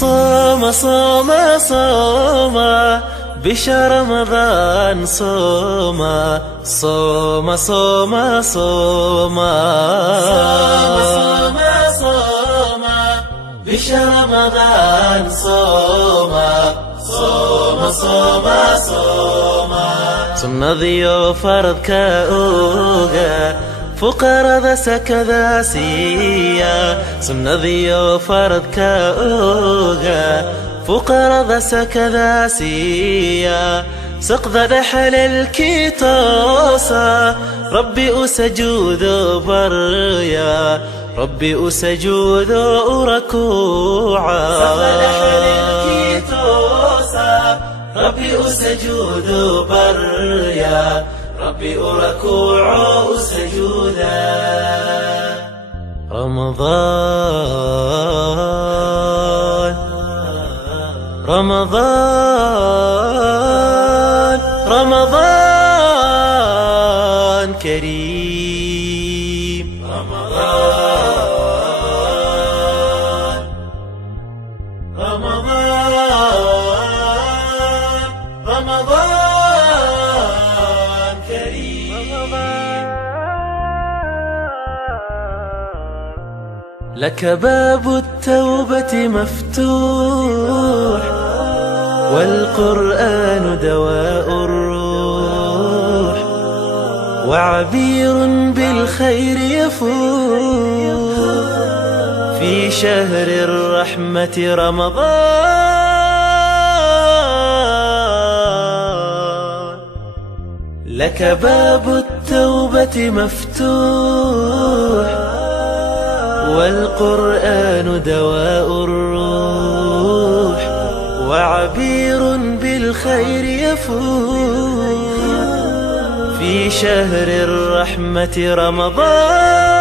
صوم صوم صوم بشهر رمضان صوم صوم صوم صوم صوم صوم بشهر رمضان صوم صوم صوم صوم سنذيو فرض كأوغا فقراء سكذا سيا سنذيو فرض كأوغا فقراء سكذا سيا سقط دحل الكيتوسا ربي أسجود بريا ربي أسجود ركوعا سقط دحل الكيتوسا ربي أسجود بريا ربي أركوع سجودا رمضان رمضان رمضان كريم رمضان رمضان رمضان كريم لك باب التوبة مفتوح والقرآن دواء الروح وعبير بالخير يفوح في شهر الرحمة رمضان لك باب التوبة مفتوح والقرآن دواء الروح وعبير بالخير يفوح في شهر الرحمة رمضان